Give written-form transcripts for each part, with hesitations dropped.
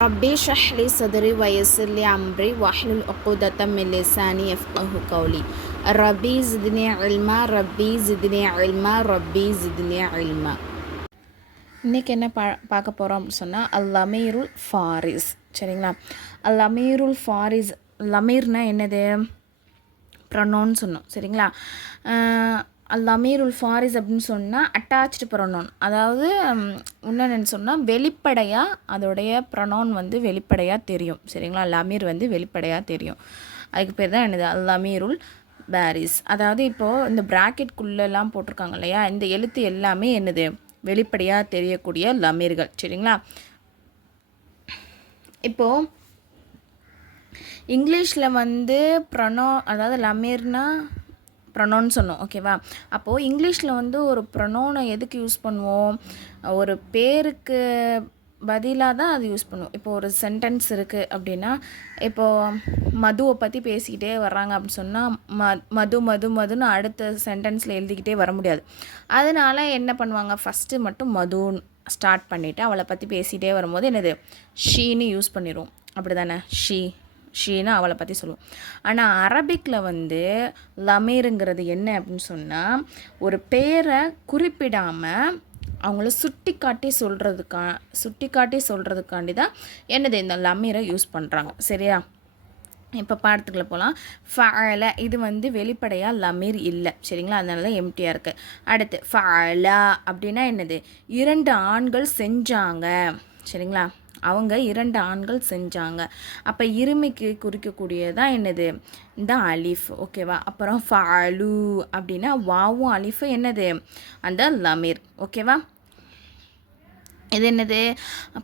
ربي اشرح لي صدري ويسر لي أمري واحلل عقدة من لساني يفقهوا قولي ربي زدني علما ربي زدني علما ربي زدني علما. இன்றைக்கி என்ன பார்க்க போகிறோம் அப்படின்னு சொன்னால் அல்லமீருல் ஃபாரிஸ். சரிங்களா, அல்லமீருல் ஃபாரிஸ். லமீர்னா என்னது? ப்ரொனவுன் சொன்னோம். சரிங்களா, அல்லமீருல் ஃபாரிஸ் அப்படின்னு சொன்னால் அட்டாச்டு ப்ரொனவுன். அதாவது என்னென்னு சொன்னால் வெளிப்படையாக அதோடைய ப்ரொனவுன் வந்து வெளிப்படையாக தெரியும். சரிங்களா, லமீர் வந்து வெளிப்படையாக தெரியும். அதுக்கு பேர் தான் என்னது? அல்லமீருல் பாரிஸ். அதாவது இப்போது இந்த ப்ராக்கெட்குள்ளெல்லாம் போட்டிருக்காங்க இல்லையா, இந்த எழுத்து எல்லாமே என்னது? வெளிப்படையாக தெரியக்கூடிய லமீர்கள். சரிங்களா, இப்போது இங்கிலீஷில் வந்து அதாவது லமீர்னா ப்ரொனவுன் சொன்னோம். ஓகேவா, அப்போது இங்கிலீஷில் வந்து ஒரு ப்ரொனவுனை எதுக்கு யூஸ் பண்ணுவோம்? ஒரு பேருக்கு பதிலாக தான் அது யூஸ் பண்ணுவோம். இப்போ ஒரு சென்டென்ஸ் இருக்குது அப்படின்னா, இப்போது மதுவை பற்றி பேசிக்கிட்டே வர்றாங்க அப்படின்னு சொன்னால் மது மது மதுன்னு அடுத்த சென்டென்ஸில் எழுதிக்கிட்டே வர முடியாது. அதனால் என்ன பண்ணுவாங்க? ஃபஸ்ட்டு மட்டும் மதுன்னு ஸ்டார்ட் பண்ணிவிட்டு அவளை பற்றி பேசிகிட்டே வரும்போது என்னது? ஷீன்னு யூஸ் பண்ணிடுவோம். அப்படி தானே? ஷீன்னு அவளை பற்றி சொல்லுவோம். ஆனால் அரபிக்கில் வந்து லமீருங்கிறது என்ன அப்படின்னு சொன்னால், ஒரு பேரை குறிப்பிடாமல் அவங்கள சுட்டி காட்டி சொல்கிறதுக்காண்டி தான் என்னது? இந்த லமீரை யூஸ் பண்ணுறாங்க. சரியா, இப்போ பாடத்துக்குள்ள போகலாம். ஃபஅல இது வந்து வெளிப்படையாக லமீர் இல்லை. சரிங்களா, அதனால தான் எம்டியாக இருக்குது. அடுத்து ஃபஅலா அப்படின்னா என்னது? 2 ஆண்கள் செஞ்சாங்க. சரிங்களா, அவங்க 2 ஆண்கள் செஞ்சாங்க. அப்போ இருமைக்கு குறிக்கக்கூடியதான் என்னது? இந்த அலிஃப். ஓகேவா, அப்புறம் ஃபஅலு அப்படின்னா வாவும் அலிஃபு என்னது? அந்த லமீர். ஓகேவா, இது என்னது?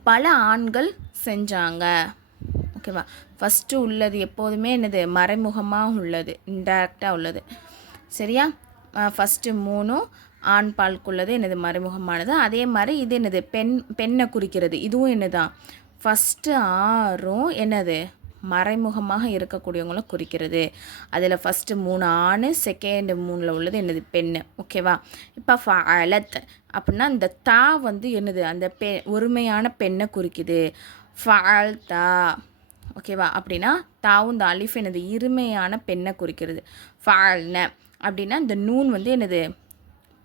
பல ஆண்கள் செஞ்சாங்க. ஓகேவா, ஃபஸ்ட்டு உள்ளது எப்போதுமே என்னது? மறைமுகமாக உள்ளது, இன்டைரக்டாக உள்ளது. சரியா, ஃபஸ்ட்டு 3 ஆண் பால்குள்ளது என்னது? மறைமுகமானது. அதே மாதிரி இது என்னது? பெண்ணை குறிக்கிறது. இதுவும் என்னதான்? ஃபஸ்ட்டு 6ம் என்னது? மறைமுகமாக இருக்கக்கூடியவங்கள குறிக்கிறது. அதில் ஃபஸ்ட்டு 3 ஆண், செகண்ட் 3ல் உள்ளது என்னது? பெண்ணு. ஓகேவா, இப்போ ஃபஅலத் அப்படின்னா இந்த தா வந்து என்னது? அந்த ஒருமையான பெண்ணை குறிக்குது. ஃபஅல்தா. ஓகேவா, அப்படின்னா தாவும் இந்த அலிஃப் என்னது? இருமையான பெண்ணை குறிக்கிறது. ஃபஅல்ன அப்படின்னா இந்த நூன் வந்து என்னது?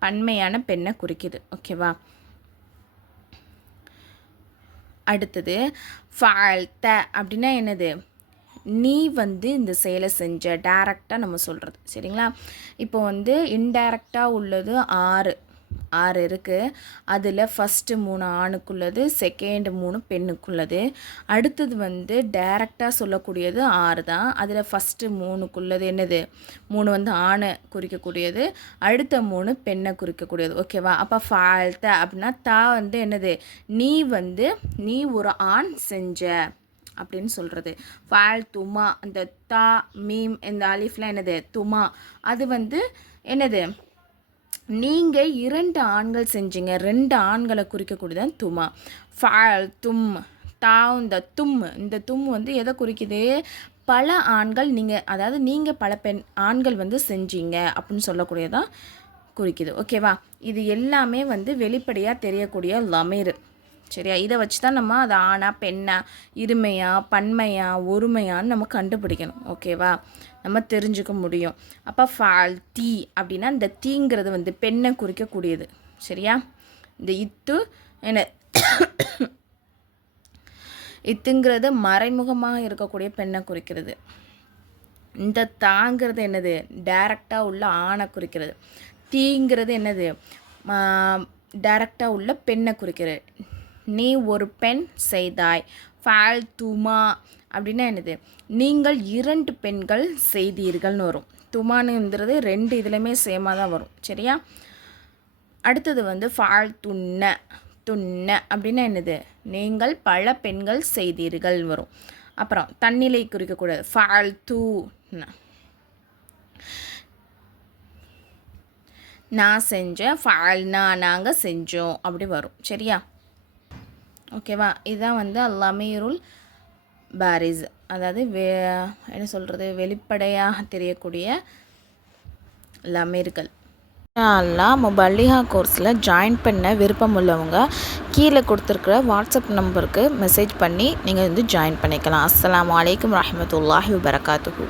பன்மையான பெண்ணை குறிக்குது. ஓகேவா, அடுத்தது ஃபஅல்த அப்படின்னா என்னது? நீ வந்து இந்த செயலை செஞ்ச. டைரக்டாக நம்ம சொல்கிறது. சரிங்களா, இப்போ வந்து இன்டைரக்டாக உள்ளது 6 இருக்குது. அதில் ஃபஸ்ட்டு 3 ஆணுக்குள்ளது, செகண்ட் 3 பெண்ணுக்குள்ளது. அடுத்தது வந்து டைரக்டாக சொல்லக்கூடியது 6 தான். அதில் ஃபஸ்ட்டு 3க்குள்ளது என்னது? 3 வந்து ஆணை குறிக்கக்கூடியது, அடுத்த 3 பெண்ணை குறிக்கக்கூடியது. ஓகேவா, அப்போ ஃபால்த்த அப்படின்னா தா வந்து என்னது? நீ ஒரு ஆண் செஞ்ச அப்படின்னு சொல்கிறது. ஃபால் துமா, அந்த தா மீம் இந்த அலிஃப்லாம் என்னது? துமா. அது வந்து என்னது? நீங்கள் 2 ஆண்கள் செஞ்சீங்க. 2 ஆண்களை குறிக்கக்கூடியதான் துமா. ஃபால் தும் தா இந்த தும் வந்து எதை குறிக்குது? பல ஆண்கள் அதாவது நீங்கள் பல ஆண்கள் வந்து செஞ்சீங்க அப்படின்னு சொல்லக்கூடியதான் குறிக்குது. ஓகேவா, இது எல்லாமே வந்து வெளிப்படையாக தெரியக்கூடிய லமீர். சரியா, இதை வச்சு தான் நம்ம அது ஆணா பெண்ணா, இருமையா பன்மையா ஒருமையான்னு நம்ம கண்டுபிடிக்கணும். ஓகேவா, நம்ம தெரிஞ்சுக்க முடியும். அப்போ ஃபால் தீ அப்படின்னா இந்த தீங்கிறது வந்து பெண்ணை குறிக்கக்கூடியது. சரியா, இந்த என்ன இத்துங்கிறது மறைமுகமாக இருக்கக்கூடிய பெண்ணை குறிக்கிறது. இந்த தாங்கிறது என்னது? டைரக்டாக உள்ள ஆணை குறிக்கிறது. தீங்கிறது என்னது? டைரக்டாக உள்ள பெண்ணை குறிக்கிறது. நீ ஒரு பெண் செய்தாய். ஃபால் துமா அப்படின்னா என்னது? நீங்கள் 2 பெண்கள் செய்தீர்கள்னு வரும். துமானுங்கிறது 2 இதுலையுமே சேமாக தான் வரும். சரியா, அடுத்தது வந்து ஃபால் துண்ண அப்படின்னா என்னது? நீங்கள் பல பெண்கள் செய்தீர்கள் வரும். அப்புறம் தன்னிலை குறிக்கக்கூடாது. ஃபால் தூ நான் செஞ்சேன். ஃபால்னா நாங்கள் செஞ்சோம் அப்படி வரும். சரியா, ஓகேவா, இதுதான் வந்து அல்லமீருல் பாரிஸ். அதாவது என்ன சொல்கிறது? வெளிப்படையாக தெரியக்கூடிய லமீர்கள். அல்லாஹ் முபல்லிஹா கோர்ஸில் ஜாயின் பண்ண விருப்பம் உள்ளவங்க கீழே கொடுத்துருக்குற வாட்ஸ்அப் நம்பருக்கு மெசேஜ் பண்ணி நீங்கள் வந்து ஜாயின் பண்ணிக்கலாம். அஸ்ஸலாமு அலைக்கும் வரஹ்மத்துல்லாஹி வபரகாத்துஹு.